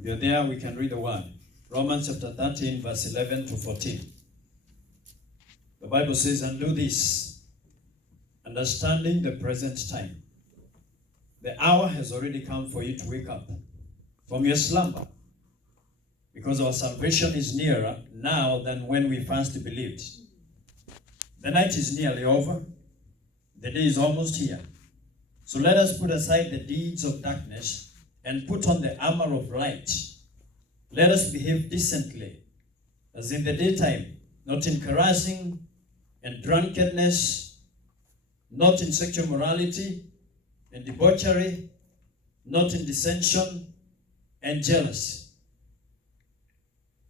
If you're there, we can read the word. Romans chapter 13, verse 11 to 14. The Bible says, "And do this, understanding the present time. The hour has already come for you to wake up from your slumber, because our salvation is nearer now than when we first believed. The night is nearly over. The day is almost here. So let us put aside the deeds of darkness and put on the armor of light. Let us behave decently, as in the daytime, not in carousing and drunkenness, not in sexual morality and debauchery, not in dissension and jealousy.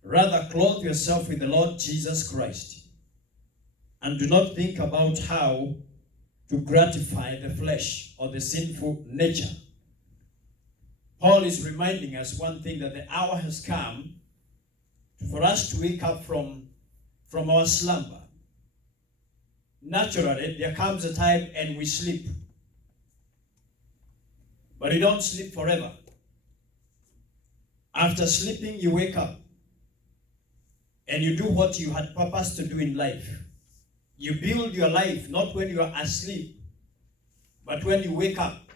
Rather, clothe yourself with the Lord Jesus Christ, and do not think about how to gratify the flesh or the sinful nature." Paul is reminding us one thing, that the hour has come for us to wake up from our slumber. Naturally, there comes a time and we sleep. But you don't sleep forever. After sleeping, you wake up and you do what you had purpose to do in life. You build your life not when you are asleep, but when you wake up.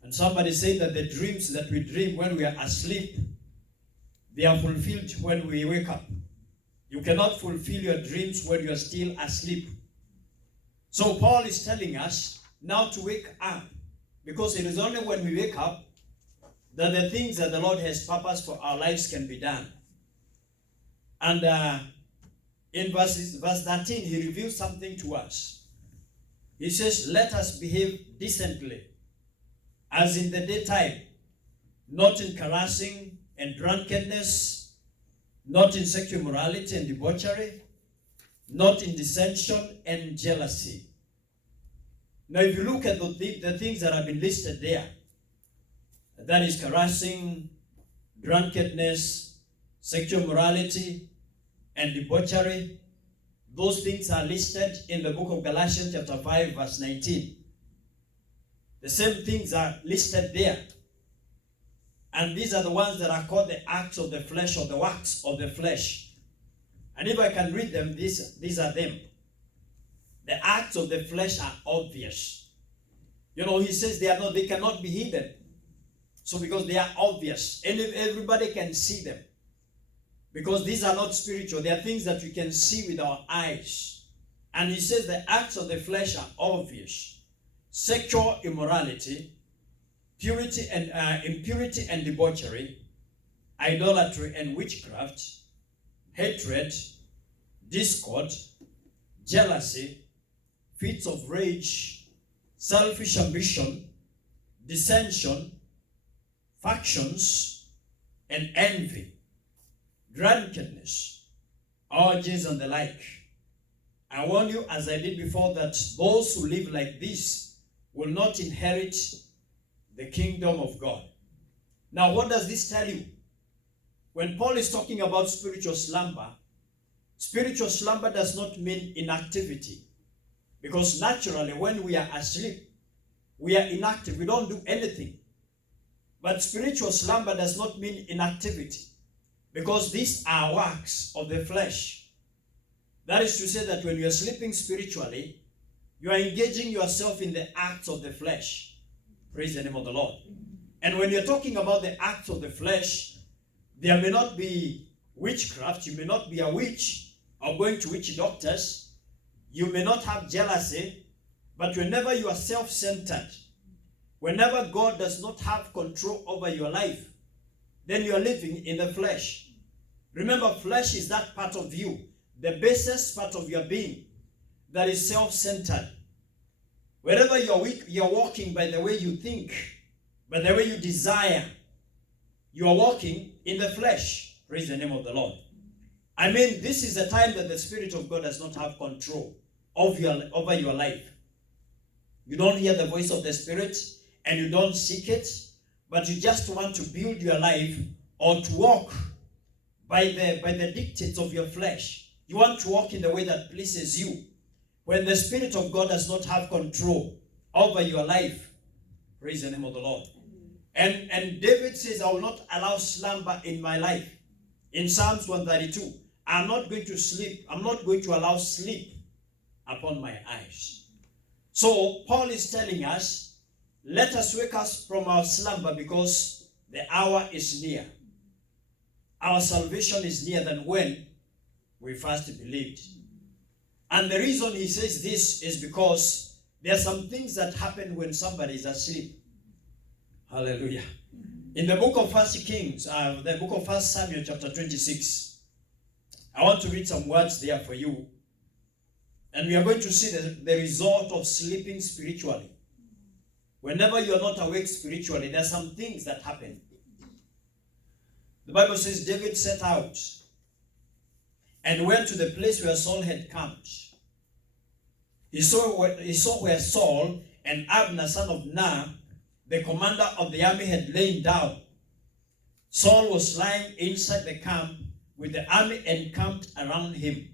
And somebody said that the dreams that we dream when we are asleep, they are fulfilled when we wake up. You cannot fulfill your dreams when you are still asleep. So Paul is telling us now to wake up, because it is only when we wake up that the things that the Lord has purposed for our lives can be done. And in verse 13, he reveals something to us. He says, "Let us behave decently, as in the daytime, not in carousing and drunkenness, not in sexual morality and debauchery, not in dissension and jealousy." Now, if you look at the things that have been listed there, that is carousing, drunkenness, sexual morality, and debauchery, those things are listed in the book of Galatians chapter 5, verse 19. The same things are listed there. And these are the ones that are called the acts of the flesh, or the works of the flesh. And if I can read them, these are them. The acts of the flesh are obvious. You know, he says they cannot be hidden. So because they are obvious, and everybody can see them. Because these are not spiritual, they are things that we can see with our eyes. And he says the acts of the flesh are obvious: sexual immorality, impurity and debauchery, idolatry and witchcraft, hatred, discord, jealousy, fits of rage, selfish ambition, dissension, factions, and envy, drunkenness, orgies, and the like. I warn you, as I did before, that those who live like this will not inherit the kingdom of God. Now, what does this tell you? When Paul is talking about spiritual slumber does not mean inactivity. Because naturally, when we are asleep, we are inactive. We don't do anything. But spiritual slumber does not mean inactivity, because these are works of the flesh. That is to say that when you are sleeping spiritually, you are engaging yourself in the acts of the flesh. Praise the name of the Lord. And when you're talking about the acts of the flesh, there may not be witchcraft. You may not be a witch or going to witch doctors. You may not have jealousy. But whenever you are self-centered, whenever God does not have control over your life, then you are living in the flesh. Remember, flesh is that part of you, the basest part of your being, that is self-centered. Wherever you are weak, you are walking by the way you think, by the way you desire. You are walking in the flesh. Praise the name of the Lord. I mean, this is a time that the Spirit of God does not have control over your life. You don't hear the voice of the Spirit, and you don't seek it, but you just want to build your life or to walk by the dictates of your flesh. You want to walk in the way that pleases you. When the Spirit of God does not have control over your life, praise the name of the Lord. And David says, I will not allow slumber in my life. In Psalms 132, I'm not going to sleep. I'm not going to allow sleep upon my eyes. So Paul is telling us, let us wake us from our slumber because the hour is near. Our salvation is near than when we first believed. And the reason he says this is because there are some things that happen when somebody is asleep. Hallelujah. In the book of 1 Kings, the book of 1 Samuel chapter 26, I want to read some words there for you. And we are going to see the result of sleeping spiritually. Whenever you are not awake spiritually, there are some things that happen. The Bible says David set out and went to the place where Saul had camped. He saw where Saul and Abner, son of Ner, the commander of the army, had lain down. Saul was lying inside the camp with the army encamped around him.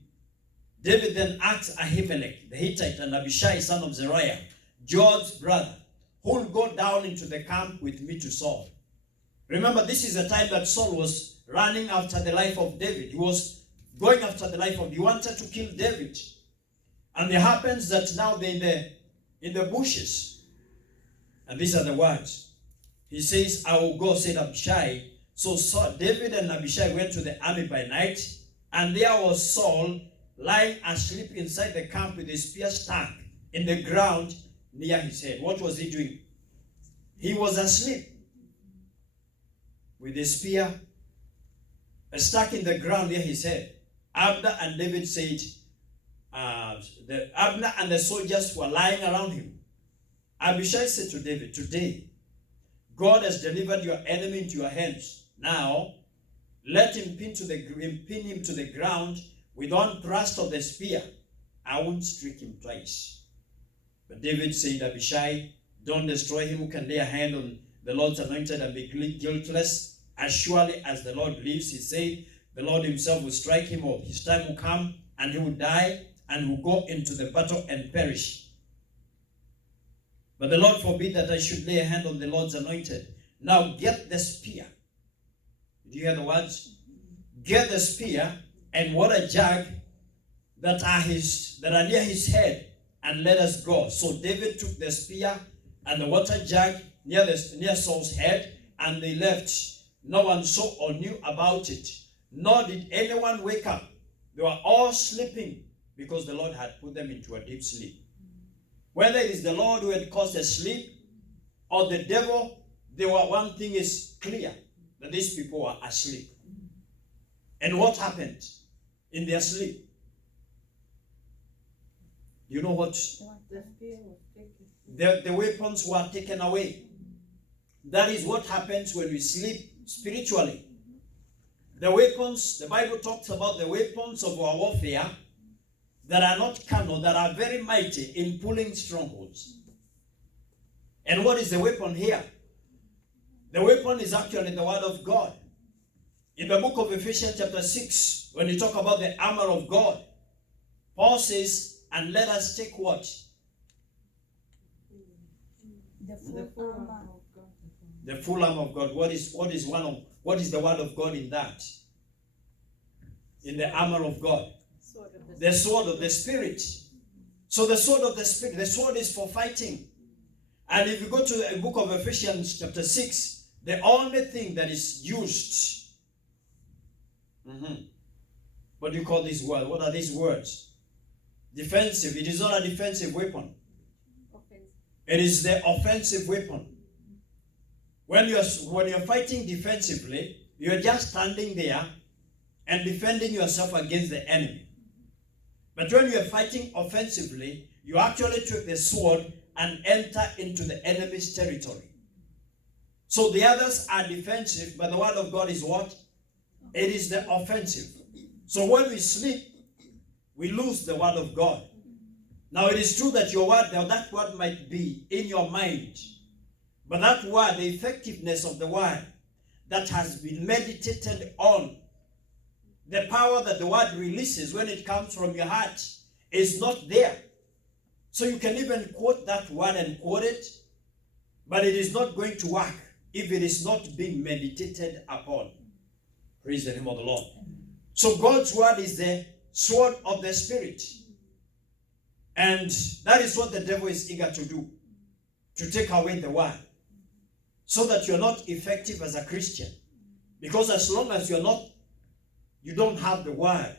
David then asked Ahimelech, the Hittite, and Abishai, son of Zeruiah, Joab's brother, who will go down into the camp with me to Saul. Remember, this is the time that Saul was running after the life of David. He was going after the life of, he wanted to kill David. And it happens that now they're in the bushes. And these are the words. He says, I will go, said Abishai. So David and Abishai went to the army by night, and there was Saul lying asleep inside the camp with his spear stuck in the ground near his head. What was he doing? He was asleep with his spear stuck in the ground near his head. Abner and David said, Abner and the soldiers were lying around him. Abishai said to David, today, God has delivered your enemy into your hands. Now, let him pin him to the ground with one thrust of the spear. I won't strike him twice. But David said, Abishai, don't destroy him who can lay a hand on the Lord's anointed and be guiltless. As surely as the Lord lives, he said, the Lord himself will strike him, or his time will come, and he will die, and will go into the battle and perish. But the Lord forbid that I should lay a hand on the Lord's anointed. Now get the spear. Did you hear the words? Get the spear and water jug that are near his head, and let us go. So David took the spear and the water jug near Saul's head, and they left. No one saw or knew about it, nor did anyone wake up. They were all sleeping because the Lord had put them into a deep sleep. Whether it is the Lord who had caused a sleep or the devil, one thing is clear, that these people were asleep. And what happened in their sleep? You know what? The weapons were taken away. That is what happens when we sleep spiritually. The weapons, the Bible talks about the weapons of our warfare that are not carnal, that are very mighty in pulling strongholds. And what is the weapon here? The weapon is actually the word of God. In the book of Ephesians chapter 6, when you talk about the armor of God, Paul says, and let us take what? The full armor of God. The full armor of God. What is the word of God in that? In the armor of God. The sword of the Spirit. So the sword of the Spirit, the sword is for fighting. And if you go to the book of Ephesians chapter 6, the only thing that is used, what do you call this word? What are these words? Defensive. It is not a defensive weapon. Offensive. It is the offensive weapon. When you're fighting defensively, you're just standing there and defending yourself against the enemy. But when you're fighting offensively, you actually take the sword and enter into the enemy's territory. So the others are defensive, but the word of God is what? It is the offensive. So when we sleep, we lose the word of God. Now it is true that that word might be in your mind, but that word, the effectiveness of the word that has been meditated on, the power that the word releases when it comes from your heart is not there. So you can even quote that word and quote it, but it is not going to work if it is not being meditated upon. Praise the name of the Lord. So God's word is the sword of the Spirit. And that is what the devil is eager to do. To take away the word. So that you're not effective as a Christian. Because as long as you don't have the word,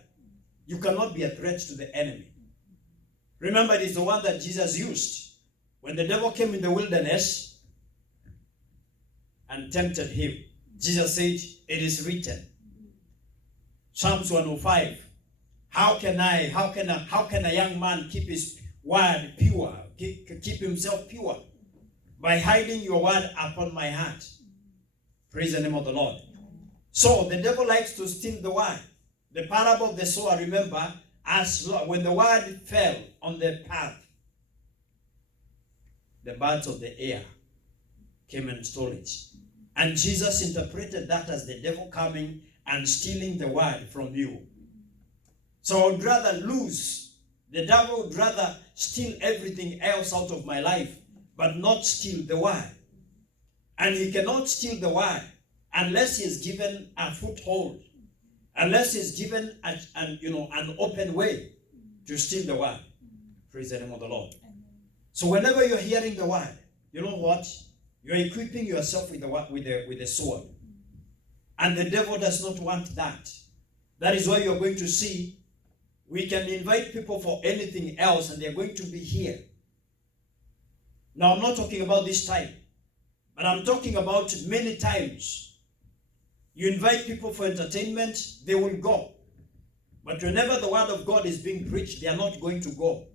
you cannot be a threat to the enemy. Remember, it is the one that Jesus used. When the devil came in the wilderness and tempted him, Jesus said, it is written. Psalms 105. How can a young man keep his word pure? Keep himself pure? By hiding your word upon my heart. Praise the name of the Lord. So the devil likes to steal the word. The parable of the sower, remember, when the word fell on the path, the birds of the air came and stole it. And Jesus interpreted that as the devil coming and stealing the word from you. So I would rather lose. The devil would rather steal everything else out of my life, but not steal the word. And he cannot steal the word unless he is given a foothold, unless he is given an open way to steal the word. Praise the name of the Lord. So whenever you're hearing the word, you know what? You're equipping yourself with the sword. And the devil does not want that. That is why you're going to see we can invite people for anything else and they're going to be here. Now, I'm not talking about this time, but I'm talking about many times. You invite people for entertainment, they will go. But whenever the word of God is being preached, they are not going to go.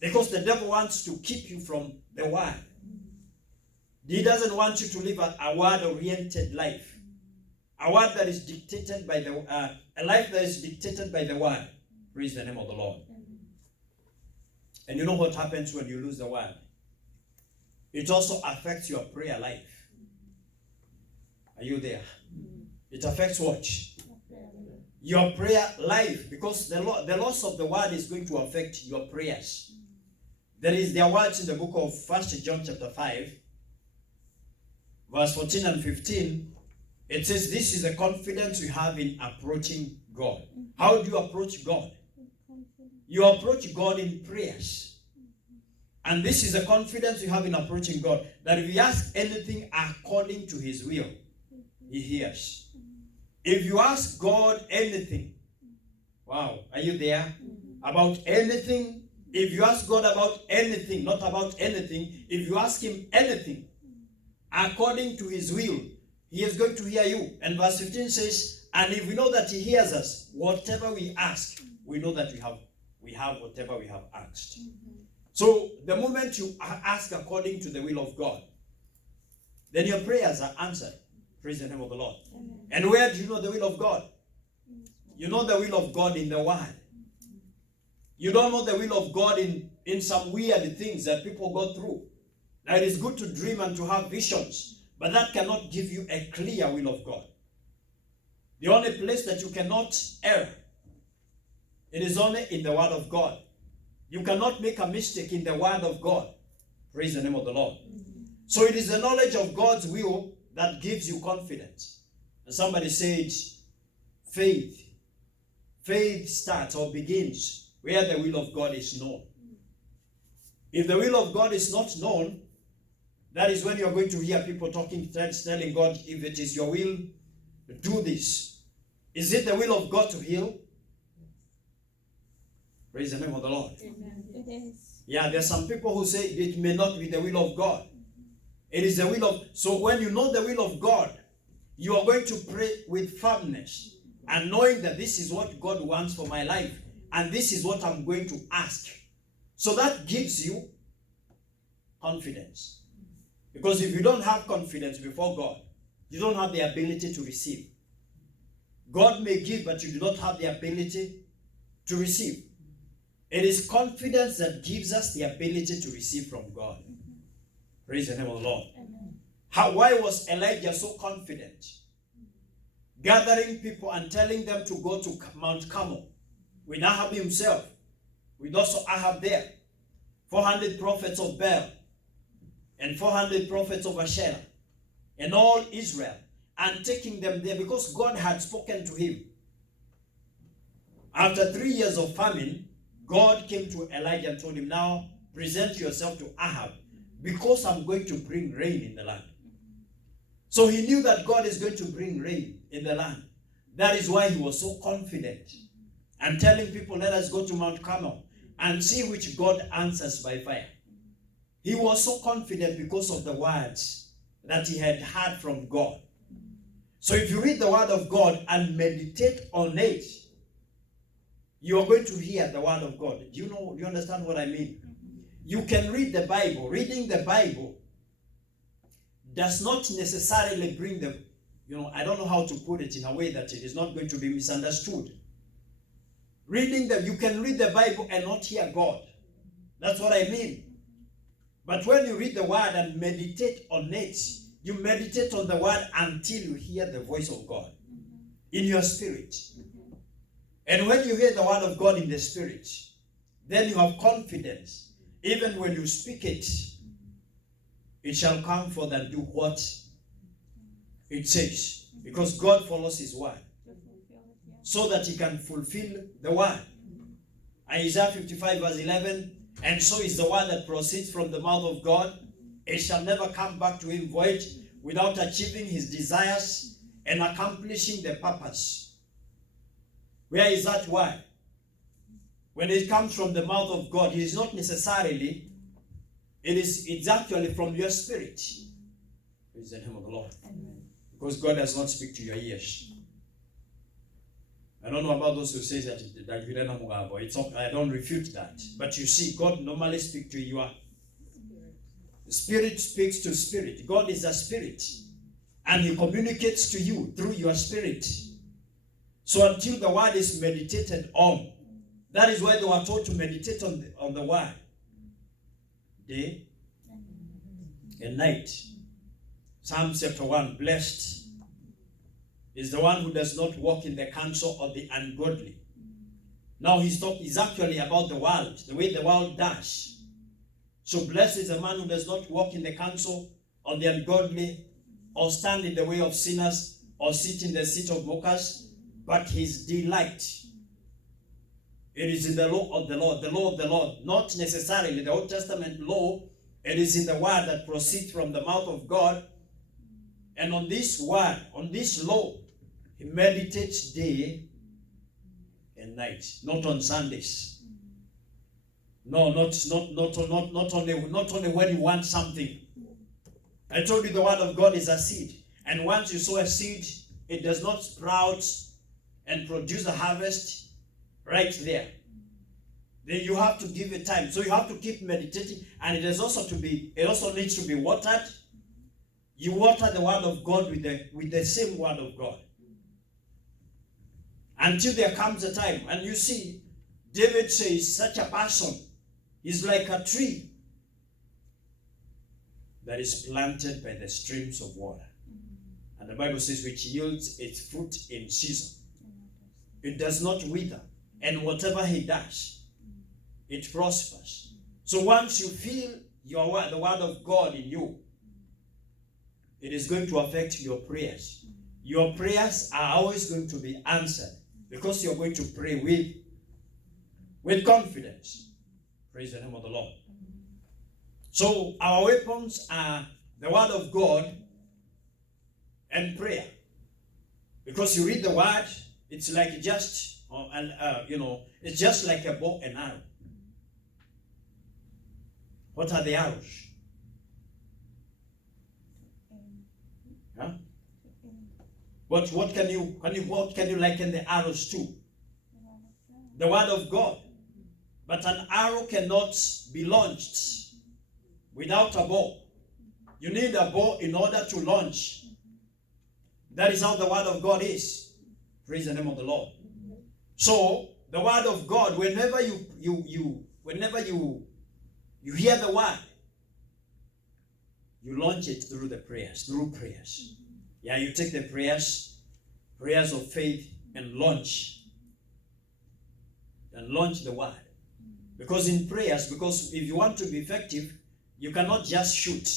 Because the devil wants to keep you from the word. He doesn't want you to live a word-oriented life. A word that is dictated by a life that is dictated by the word. Praise the name of the Lord. And you know what happens when you lose the word? It also affects your prayer life. Are you there? It affects what? Your prayer life. Because the loss of the word is going to affect your prayers. There are words in the book of 1 John chapter 5, verse 14 and 15. It says, this is the confidence we have in approaching God. How do you approach God? You approach God in prayers. And this is the confidence we have in approaching God, that if we ask anything according to his will, he hears. If you ask God anything, wow, are you there? About anything, if you ask God about anything, not about anything, if you ask him anything according to his will, he is going to hear you. And verse 15 says, and if we know that he hears us, whatever we ask, we know that we have whatever we have asked. So the moment you ask according to the will of God, then your prayers are answered. Praise the name of the Lord. Amen. And where do you know the will of God? You know the will of God in the word. You don't know the will of God in some weird things that people go through. Now it is good to dream and to have visions, but that cannot give you a clear will of God. The only place that you cannot err, it is only in the word of God. You cannot make a mistake in the word of God. Praise the name of the Lord. So it is the knowledge of God's will that gives you confidence. And somebody said, faith starts or begins where the will of God is known. If the will of God is not known, that is when you're going to hear people talking, telling God, if it is your will, do this. Is it the will of God to heal? Praise the name of the Lord. Amen. It is. Yeah, there are some people who say it may not be the will of God. It is the will of... So when you know the will of God, you are going to pray with firmness and knowing that this is what God wants for my life and this is what I'm going to ask. So that gives you confidence. Because if you don't have confidence before God, you don't have the ability to receive. God may give, but you do not have the ability to receive. It is confidence that gives us the ability to receive from God. Praise the name of the Lord. Why was Elijah so confident? Gathering people and telling them to go to Mount Carmel with Ahab himself, with also Ahab there, 400 prophets of Baal and 400 prophets of Asherah. and all Israel, and taking them there, because God had spoken to him. After 3 years of famine, God came to Elijah and told him, now present yourself to Ahab, because I'm going to bring rain in the land. So he knew that God is going to bring rain in the land. That is why he was so confident and telling people, let us go to Mount Carmel and see which God answers by fire. He was so confident because of the words that he had heard from God. So if you read the word of God and meditate on it, you are going to hear the word of God. Do you understand what I mean? You can read the Bible. Reading the Bible does not necessarily bring the, I don't know how to put it in a way that it is not going to be misunderstood. You can read the Bible and not hear God. That's what I mean. But when you read the word and meditate on it, you meditate on the word until you hear the voice of God in your spirit. And when you hear the word of God in the spirit, then you have confidence. Even when you speak it, it shall come forth and do what it says. Because God follows his word, so that he can fulfill the word. Isaiah 55 verse 11, and so is the word that proceeds from the mouth of God. It shall never come back to him void, without achieving his desires and accomplishing the purpose. Where is that word? When it comes from the mouth of God, it is not necessarily, it's actually from your spirit. Praise the name of the Lord. Amen. Because God does not speak to your ears. I don't know about those who say that it's not, I don't refute that. But you see, God normally speaks to your spirit. Speaks to spirit. God is a spirit, and he communicates to you through your spirit. So until the word is meditated on, that is why they were told to meditate on the word day and night. Psalm chapter 1, blessed is the one who does not walk in the counsel of the ungodly. Now he's actually about the world, the way the world does. So blessed is the man who does not walk in the counsel of the ungodly, or stand in the way of sinners, or sit in the seat of mockers, but his delight, it is in the law of the Lord, not necessarily the Old Testament law. It is in the word that proceeds from the mouth of God. And on this word, on this law, he meditates day and night, not on Sundays. No, not only when you want something. I told you the word of God is a seed. And once you sow a seed, it does not sprout and produce a harvest right there. Then you have to give it time. So you have to keep meditating, and it also needs to be watered. You water the word of God with the same word of God, until there comes a time. And you see, David says such a person is like a tree that is planted by the streams of water. And the Bible says, which yields its fruit in season. It does not wither. And whatever he does, it prospers. So once you feel the word of God in you, it is going to affect your prayers. Your prayers are always going to be answered, because you're going to pray with confidence. Praise the name of the Lord. So our weapons are the word of God and prayer. Because you read the word, it's like it's just like a bow and arrow. What are the arrows? Huh? What can you liken the arrows to? The word of God. But an arrow cannot be launched without a bow. You need a bow in order to launch. That is how the word of God is. Praise the name of the Lord. So the word of God, whenever you hear the word, you launch it through prayers. Yeah, you take the prayers of faith, and launch the word. Because in prayers, because if you want to be effective, you cannot just shoot.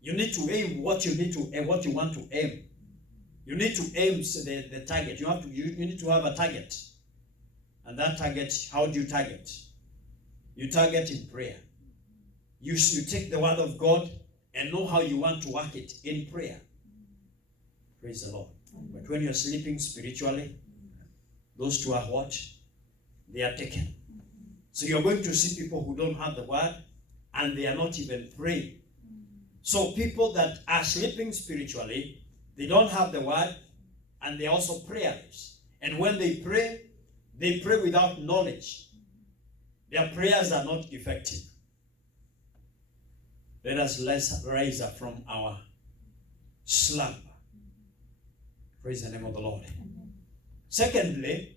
You need to aim what you need to and what you want to aim. You need to aim the target. You need to have a target. And that target, how do you target? You target in prayer. You take the word of God and know how you want to work it in prayer. Praise the Lord. But when you're sleeping spiritually, those two are what? They are taken. So you're going to see people who don't have the word and they are not even praying. So people that are sleeping spiritually, they don't have the word and they're also prayerless. And when they pray without knowledge. Their prayers are not effective. Let us rise up from our slumber. Praise the name of the Lord. Secondly,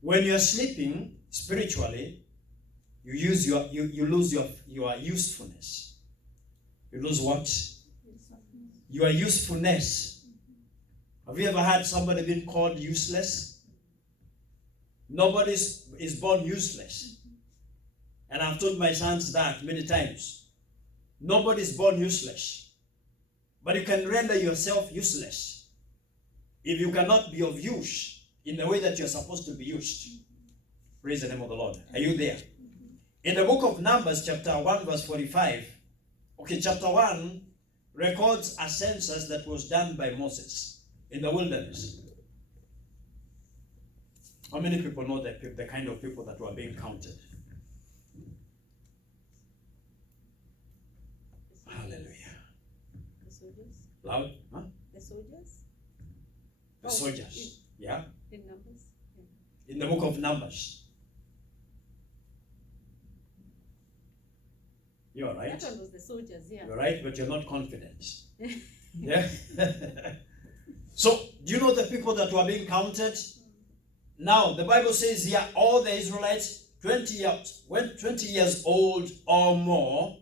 when you're sleeping spiritually, you lose your usefulness. You lose what? Your usefulness. Have you ever had somebody being called useless? Nobody is born useless. And I've told my sons that many times. Nobody is born useless. But you can render yourself useless if you cannot be of use in the way that you're supposed to be used. Praise the name of the Lord. Are you there? In the book of Numbers, chapter 1, verse 45, chapter 1 records a census that was done by Moses in the wilderness. How many people know the kind of people that were being counted? Hallelujah. The soldiers? Loud? Huh? The soldiers? The soldiers. Yeah? In Numbers? In the book of Numbers. You're right. That one was the soldiers, yeah. You're right, but you're not confident. Yeah? So, do you know the people that were being counted? Now, the Bible says here, all the Israelites 20 years old or more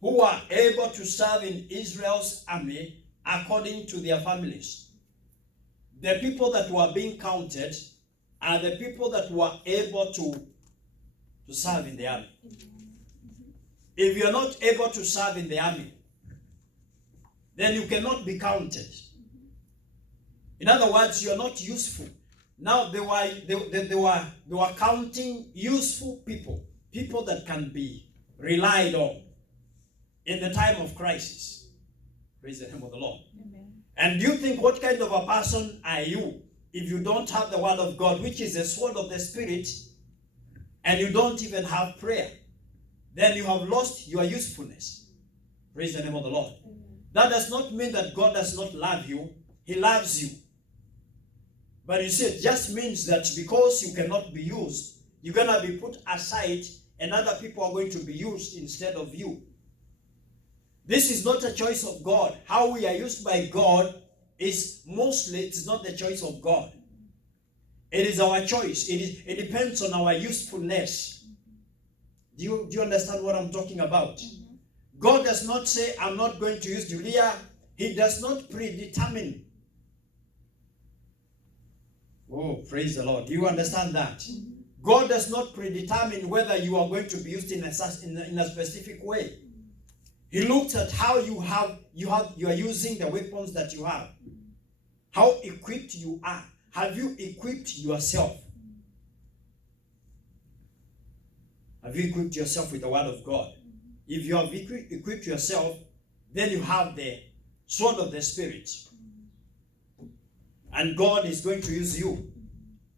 who are able to serve in Israel's army according to their families. The people that were being counted are the people that were able to serve in the army. If you're not able to serve in the army, then you cannot be counted. In other words, you're not useful. Now they were counting useful people that can be relied on in the time of crisis. Praise the name of the Lord. Amen. And do you think what kind of a person are you if you don't have the word of God, which is the sword of the Spirit, and you don't even have prayer? Then you have lost your usefulness. Praise the name of the Lord. Amen. That does not mean that God does not love you. He loves you. But you see, it just means that because you cannot be used, you're going to be put aside and other people are going to be used instead of you. This is not a choice of God. How we are used by God is mostly, it's not the choice of God. It is our choice. It depends on our usefulness. Do you understand what I'm talking about? Mm-hmm. God does not say, I'm not going to use Julia. He does not predetermine. Oh, praise the Lord. Do you understand that? Mm-hmm. God does not predetermine whether you are going to be used in a specific way. He looks at how you are using the weapons that you have. How equipped you are. Have you equipped yourself? Have you equipped yourself with the word of God? If you have equipped yourself, then you have the sword of the Spirit. And God is going to use you.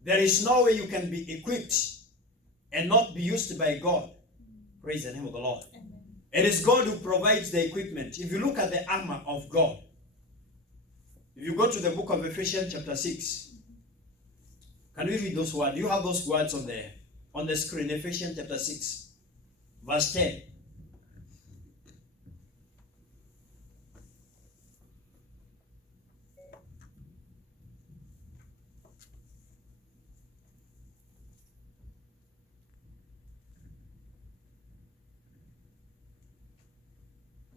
There is no way you can be equipped and not be used by God. Praise the name of the Lord. Amen. It is God who provides the equipment. If you look at the armor of God, if you go to the book of Ephesians chapter 6, can we read those words? Do you have those words on the screen? Ephesians chapter 6, verse 10.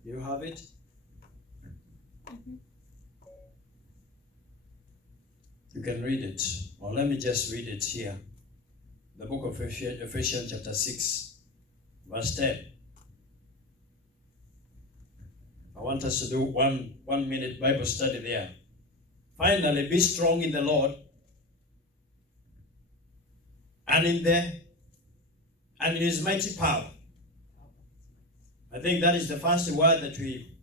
Do you have it? Mm-hmm. You can read it. Or let me just read it here. The book of Ephesians chapter 6, verse 10. I want us to do one minute Bible study there. Finally, be strong in the Lord and in His mighty power. I think that is the first word that we,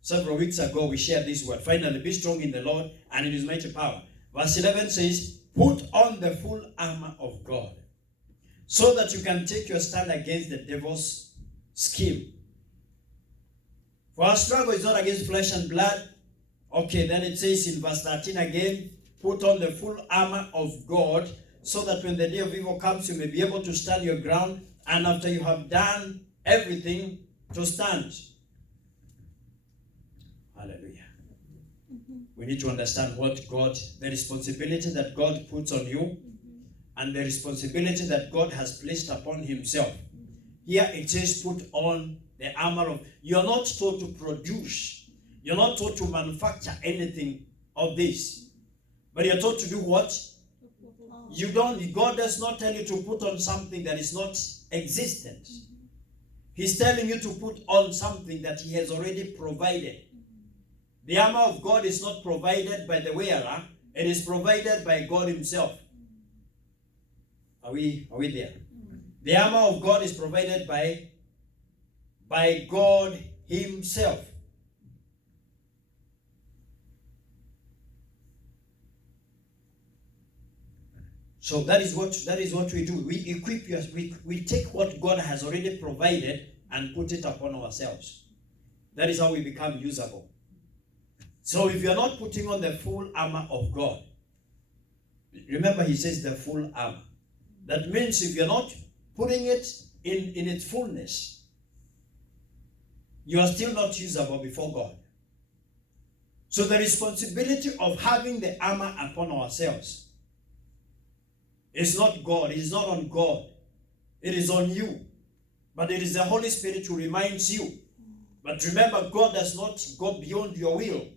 several weeks ago we shared this word. Finally, be strong in the Lord and in His mighty power. Verse 11 says, put on the full armor of God, so that you can take your stand against the devil's scheme. For our struggle is not against flesh and blood. Okay, then it says in verse 13 again, put on the full armor of God, so that when the day of evil comes, you may be able to stand your ground, and after you have done everything, to stand. Hallelujah. We need to understand the responsibility that God puts on you, and the responsibility that God has placed upon Himself. Here it says, put on the armor of. You're not told to produce. You're not told to manufacture anything of this. But you're told to do what? God does not tell you to put on something that is not existent. He's telling you to put on something that He has already provided. The armor of God is not provided by the wearer. It is provided by God Himself. Are we there? The armor of God is provided by God Himself. So that is what we do. We equip us. We take what God has already provided and put it upon ourselves. That is how we become usable. So if you're not putting on the full armor of God, remember He says the full armor. That means if you're not putting it in its fullness, you are still not usable before God. So the responsibility of having the armor upon ourselves is not God. It is not on God. It is on you. But it is the Holy Spirit who reminds you. But remember, God does not go beyond your will.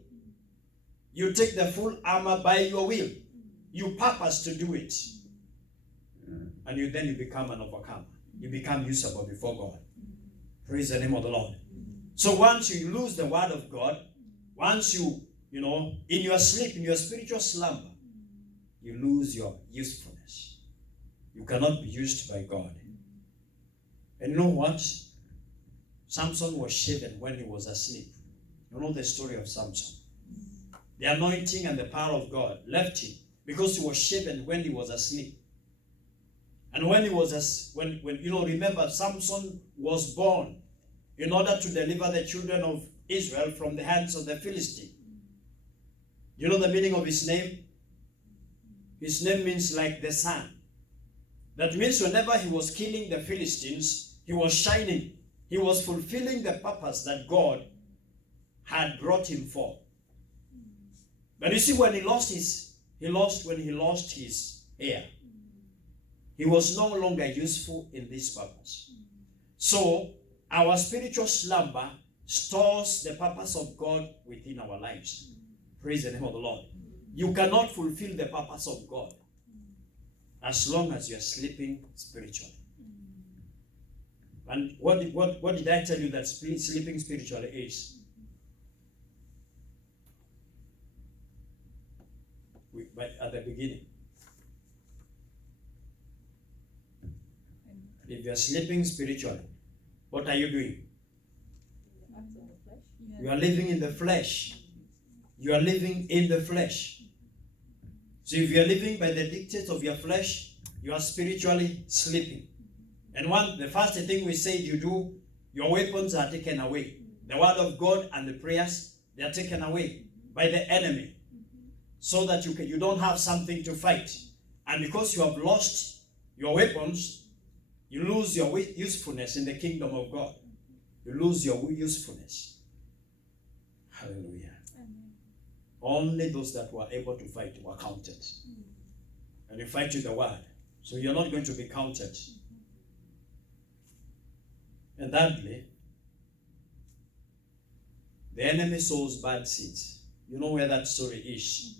You take the full armor by your will. You purpose to do it. And then you become an overcomer. You become usable before God. Praise the name of the Lord. So once you lose the word of God, once you, in your sleep, in your spiritual slumber, you lose your usefulness. You cannot be used by God. And you know what? Samson was shaven when he was asleep. You know the story of Samson. The anointing and the power of God left him because he was shaven when he was asleep. And when he was, remember, Samson was born in order to deliver the children of Israel from the hands of the Philistine. You know the meaning of his name? His name means like the sun. That means whenever he was killing the Philistines, he was shining. He was fulfilling the purpose that God had brought him for. But you see, when he lost his hair, he was no longer useful in this purpose. So, our spiritual slumber stores the purpose of God within our lives. Praise the name of the Lord. You cannot fulfill the purpose of God as long as you are sleeping spiritually. And what did I tell you that sleeping spiritually is? At the beginning. If you are sleeping spiritually, what are you doing? You are living in the flesh. You are living in the flesh. So if you are living by the dictates of your flesh, you are spiritually sleeping. And the first thing we said you do, your weapons are taken away. The word of God and the prayers, they are taken away by the enemy. So that you don't have something to fight. And because you have lost your weapons, you lose your usefulness in the kingdom of God. You lose your usefulness. Hallelujah. Amen. Only those that were able to fight were counted. And you fight with the word. So you're not going to be counted. And thirdly, the enemy sows bad seeds. You know where that story is.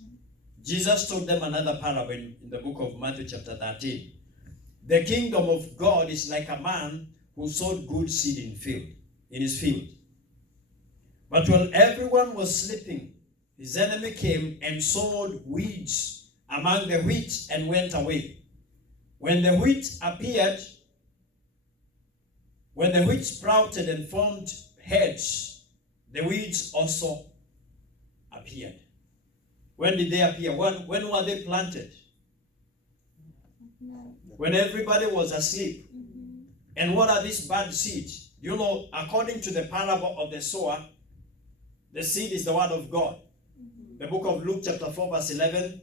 Jesus told them another parable in the book of Matthew chapter 13. The kingdom of God is like a man who sowed good seed in his field. But when everyone was sleeping, his enemy came and sowed weeds among the wheat and went away. When the wheat sprouted and formed heads, the weeds also appeared. When did they appear? When were they planted? When everybody was asleep. And what are these bad seeds? You know, according to the parable of the sower, the seed is the word of God. The book of Luke chapter 4 verse 11,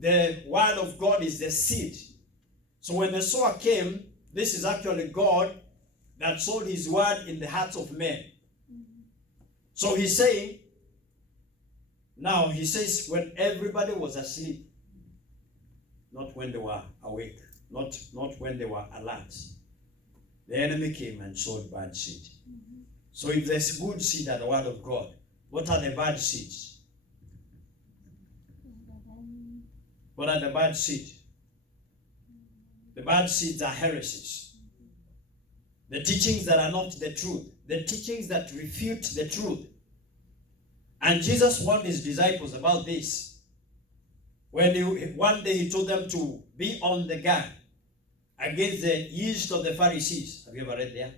the word of God is the seed. So when the sower came, this is actually God that sowed his word in the hearts of men. So he's saying, now he says when everybody was asleep, not when they were awake, not when they were alert. The enemy came and sowed bad seed. So if there's good seed at the word of God, what are the bad seeds? What are the bad seeds? The bad seeds are heresies. The teachings that are not the truth. The teachings that refute the truth. And Jesus warned his disciples about this. One day he told them to be on the guard against the yeast of the Pharisees. Have you ever read there?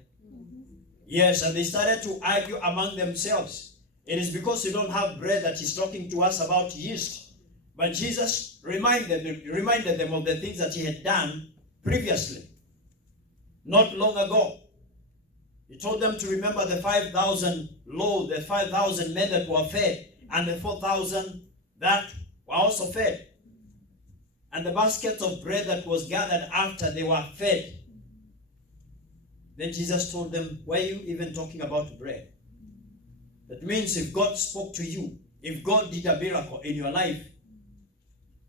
Yes, and they started to argue among themselves. It is because you don't have bread that he's talking to us about yeast. But Jesus reminded them of the things that he had done previously, not long ago. He told them to remember the 5,000 loaves, the 5,000 men that were fed, and the 4,000 that were also fed. And the basket of bread that was gathered after they were fed. Then Jesus told them, why are you even talking about bread? That means if God spoke to you, if God did a miracle in your life,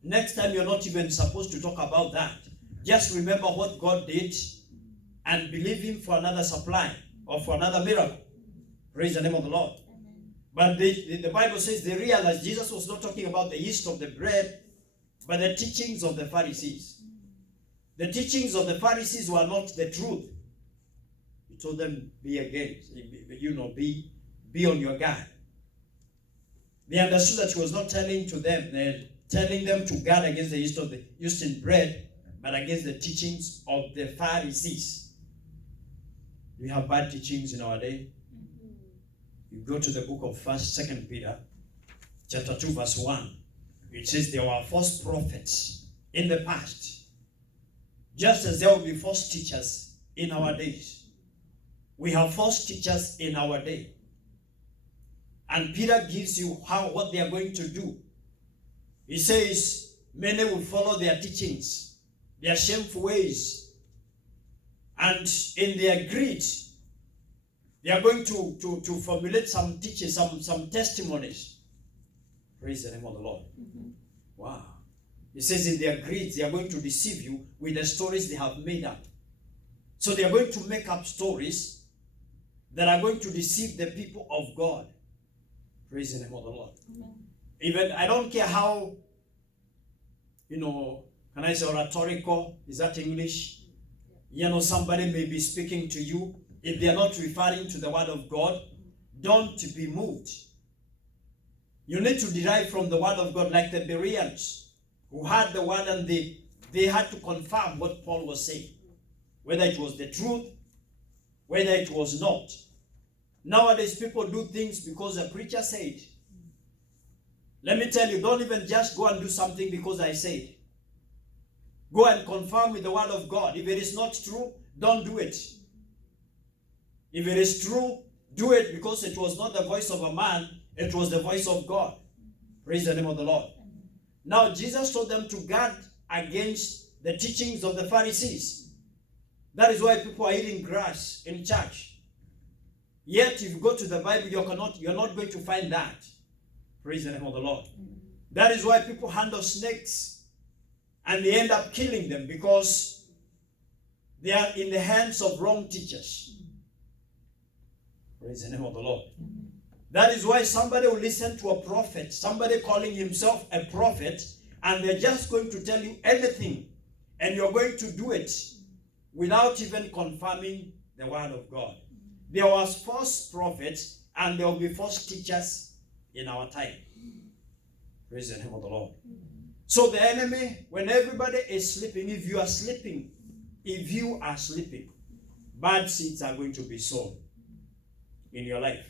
next time you're not even supposed to talk about that. Just remember what God did and believe him for another supply or for another miracle. Praise the name of the Lord. But the Bible says they realized Jesus was not talking about the yeast of the bread, but the teachings of the Pharisees. The teachings of the Pharisees were not the truth. He told them, be against, be on your guard. They understood that he was not telling them to guard against the yeast in bread, but against the teachings of the Pharisees. We have bad teachings in our day. You go to the book of 2 Peter, chapter 2, verse 1. It says there were false prophets in the past, just as there will be false teachers in our days. We have false teachers in our day. And Peter gives you what they are going to do. He says, many will follow their teachings, their shameful ways. And in their greed, they are going to formulate some teachings, some testimonies. Praise the name of the Lord. Wow. He says in their greed, they are going to deceive you with the stories they have made up. So they are going to make up stories that are going to deceive the people of God. Praise the name of the Lord. Amen. Even, I don't care how, can I say oratorical? Is that English? Somebody may be speaking to you. If they are not referring to the word of God, don't be moved. You need to derive from the word of God, like the Bereans who had the word and they had to confirm what Paul was saying, whether it was the truth, whether it was not. Nowadays, people do things because a preacher said. Let me tell you, don't even just go and do something because I said. Go and confirm with the word of God. If it is not true, don't do it. If it is true, do it because it was not the voice of a man, it was the voice of God. Praise the name of the Lord. Now, Jesus told them to guard against the teachings of the Pharisees. That is why people are eating grass in church. Yet, if you go to the Bible, you're not going to find that. Praise the name of the Lord. That is why people handle snakes and they end up killing them because they are in the hands of wrong teachers. Praise the name of the Lord. That is why somebody will listen to a prophet, somebody calling himself a prophet, and they're just going to tell you anything, and you're going to do it without even confirming the word of God. There was false prophets and there will be false teachers in our time. Praise the name of the Lord. So the enemy, when everybody is sleeping, if you are sleeping, bad seeds are going to be sown in your life.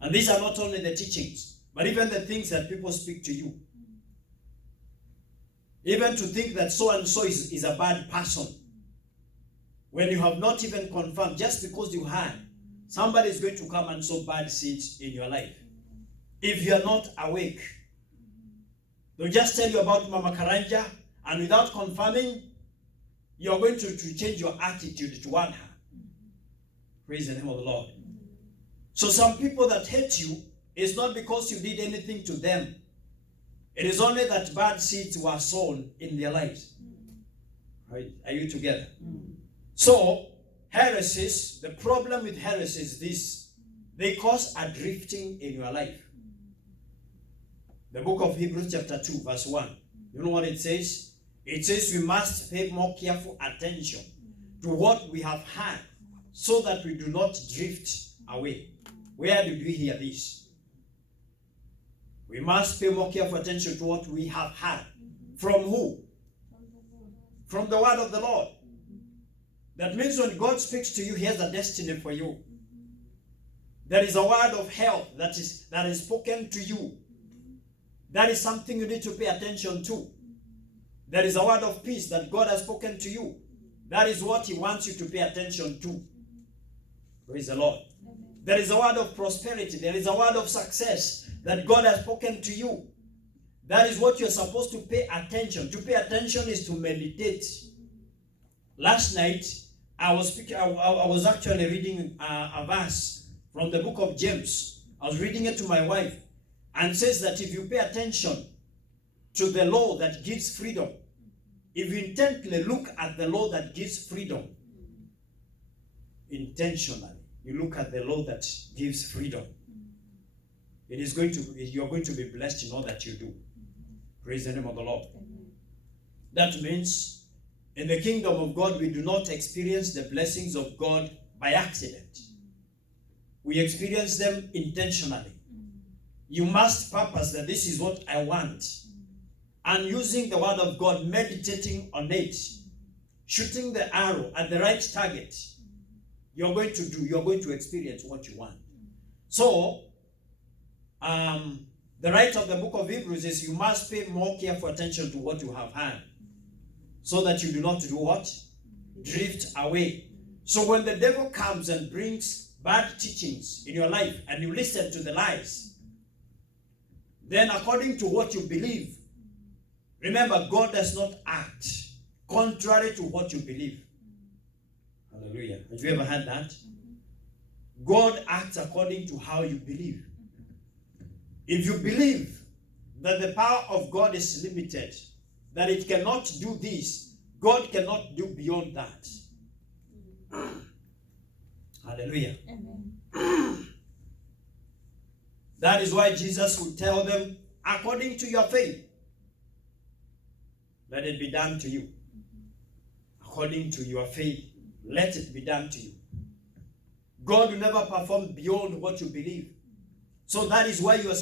And these are not only the teachings, but even the things that people speak to you. Even to think that so and so is a bad person, when you have not even confirmed, just because you heard, somebody is going to come and sow bad seeds in your life. If you are not awake, they'll just tell you about Mama Karanja, and without confirming, you're going to change your attitude toward her. Praise the name of the Lord. So some people that hate you, it's not because you did anything to them. It is only that bad seeds were sown in their lives. Right? Are you together? So, heresies, the problem with heresies is this: they cause a drifting in your life. The book of Hebrews chapter 2 verse 1. You know what it says? It says we must pay more careful attention to what we have heard, so that we do not drift away. Where did we hear this? We must pay more careful attention to what we have heard. From who? From the word of the Lord. That means when God speaks to you, He has a destiny for you. There is a word of health that is spoken to you. That is something you need to pay attention to. There is a word of peace that God has spoken to you. That is what He wants you to pay attention to. Praise the Lord. There is a word of prosperity. There is a word of success that God has spoken to you. That is what you're supposed to pay attention. To pay attention is to meditate. Last night, I was actually reading a verse from the book of James. I was reading it to my wife, and it says that if you pay attention to the law that gives freedom, if you intently look at the law that gives freedom, intentionally, you look at the law that gives freedom, you're going to be blessed in all that you do. Praise the name of the Lord. That means in the kingdom of God, we do not experience the blessings of God by accident. We experience them intentionally. You must purpose that this is what I want. And using the word of God, meditating on it, shooting the arrow at the right target, you're going to experience what you want. So, the writer of the book of Hebrews is you must pay more careful attention to what you have heard, so that you do not do what? Drift away. So when the devil comes and brings bad teachings in your life and you listen to the lies, then according to what you believe, remember, God does not act contrary to what you believe. Hallelujah. Have you ever heard that? God acts according to how you believe. If you believe that the power of God is limited, that it cannot do this, God cannot do beyond that. Hallelujah. Amen. That is why Jesus would tell them, according to your faith, let it be done to you. According to your faith, let it be done to you. God will never perform beyond what you believe. So that is why you are supposed